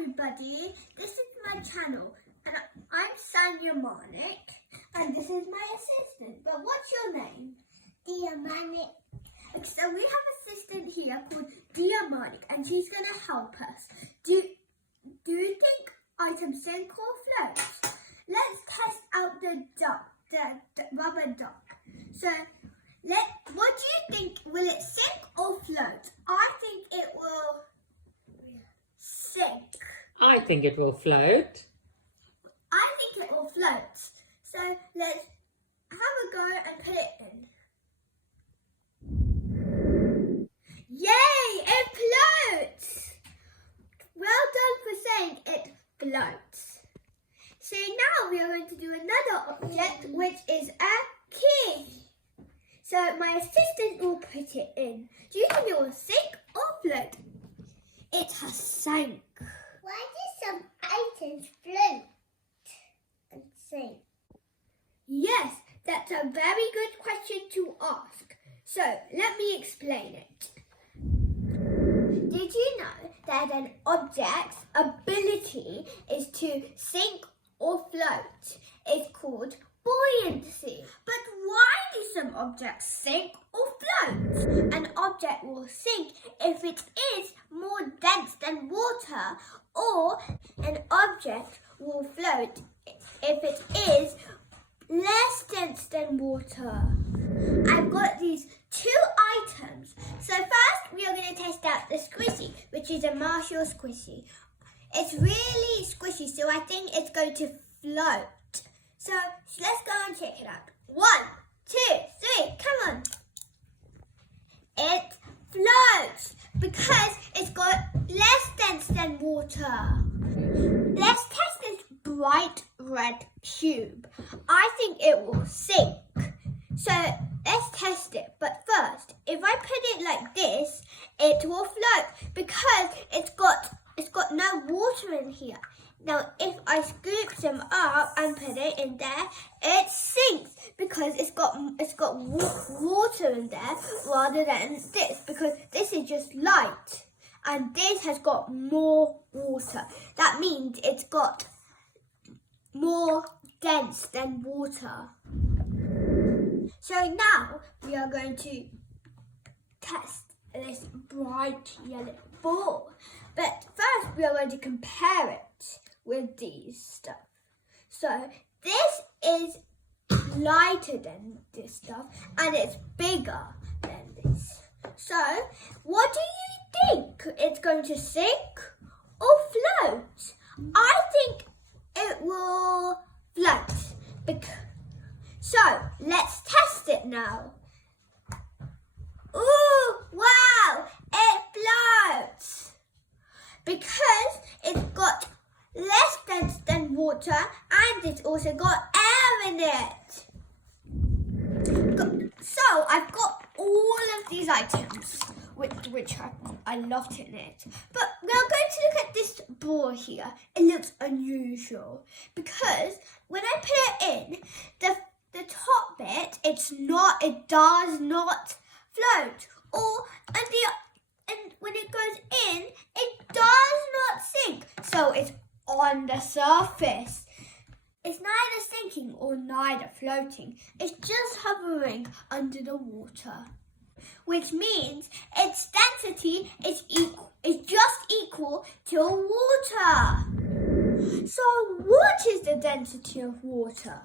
everybody, this is my channel and I'm Sanya and this is my assistant. But what's your name? Diamanic. So we have an assistant here called Diamanic and she's going to help us. Do you think items sink or float? Let's test out the rubber duck. So what do you think? Will it sink or float? I think it will sink. I think it will float. I think it will float. So let's have a go and put it in. Yay! It floats! Well done for saying it floats. So now we are going to do another object, which is a key. So my assistant will put it in. Do you think it will sink or float? It has sank. Why do some items float and sink? Yes, that's a very good question to ask. So let me explain it. Did you know that an object's ability is to sink or float? It's called buoyancy. But why do some objects sink or float? An object will sink if it is more dense than water, or an object will float if it is less dense than water. I've got these two items. So first we are going to test out the squishy, which is a Marshall squishy. It's really squishy, so I think it's going to float. So let's go and check it out. 1, 2, 3, come on. It floats because it's got less dense than water. Let's test this bright red cube. I think it will sink. So let's test it. But first, if I put it like this, it will float because it's got no water in here. Now, if I scoop them up and put it in there, it sinks because it's got water in there rather than this, because this is just light and this has got more water. That means it's got more dense than water. So now we are going to test this bright yellow ball. But first we are going to compare it with these stuff. So this is lighter than this stuff and it's bigger than this. So what do you think? It's going to sink or float? I think it will float. So let's test it now. Ooh, wow, it floats because it's got less dense than water and it's also got air in it. So I've got all of these items which I loved in it. But we are going to look at this ball here. It looks unusual because when I put it in, the top bit, it does not float. And when it goes in, it does not sink. So it's on the surface. It's neither sinking or neither floating. It's just hovering under the water, which means its density is just equal to water. So what is the density of water?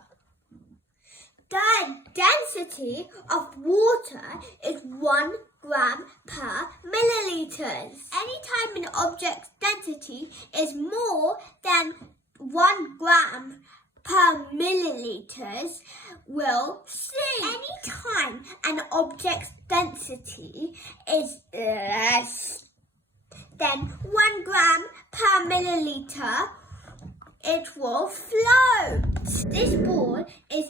The density of water is 1 gram per milliliters. Anytime an object's density is more than 1 gram per milliliters will sink. Anytime an object's density is less than 1 gram per milliliter, it will float. This ball is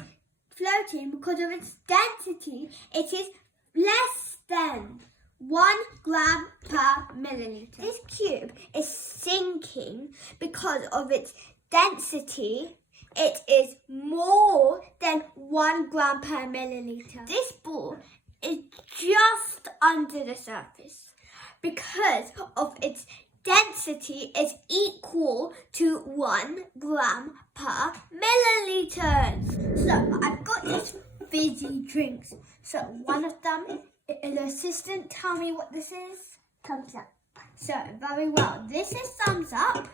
floating because of its density. It is less than 1 gram per milliliter. This cube is sinking because of its density. It is more than 1 gram per milliliter. This ball is just under the surface because of its density is equal to 1 gram per milliliters. So I've got these fizzy drinks. So one of them, an assistant, tell me what this is. Thumbs up. So very well. This is thumbs up.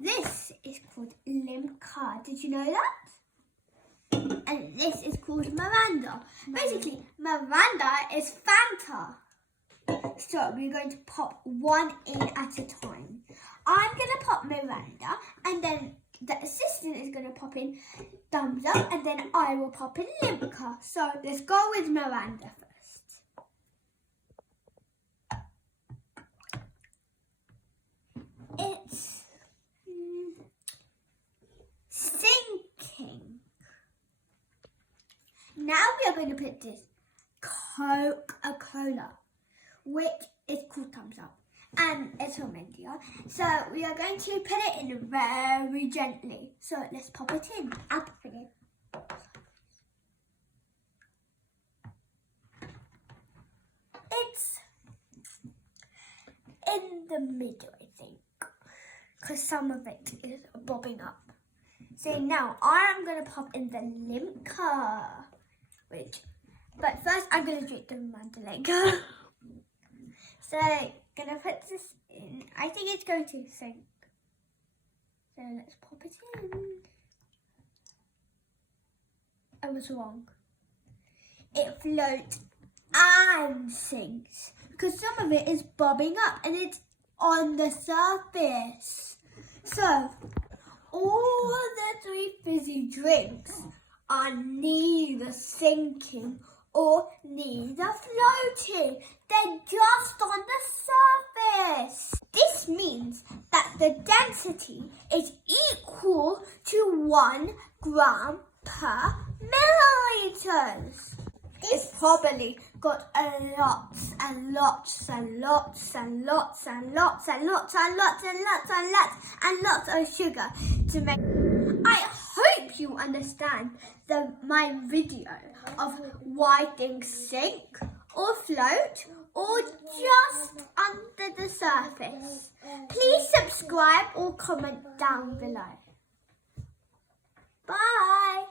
This is called Limca. Did you know that? And this is called Miranda. Basically, Miranda is Fanta. So we're going to pop one in at a time. I'm going to pop Miranda, and then the assistant is going to pop in thumbs up, and then I will pop in Limca. So let's go with Miranda first. It's sinking. Now we are going to put this Coca-Cola, which is called thumbs up, and it's from India. So we are going to put it in very gently. So let's pop it in. I'll pop it in. It's in the middle, I think, because some of it is bobbing up. So now I'm going to pop in the Limca, but first I'm going to drink the Mandalay. So, gonna put this in. I think it's going to sink. So let's pop it in. I was wrong. It floats and sinks because some of it is bobbing up and it's on the surface. So, all the 3 fizzy drinks are neither sinking or neither floating. They're just on the surface. This means that the density is equal to 1 gram per milliliters. It's probably got lots and lots and lots and lots and lots and lots and lots and lots and lots and lots of sugar to make. I hope you understand my video of why things sink or float or just under the surface. Please subscribe or comment down below. Bye.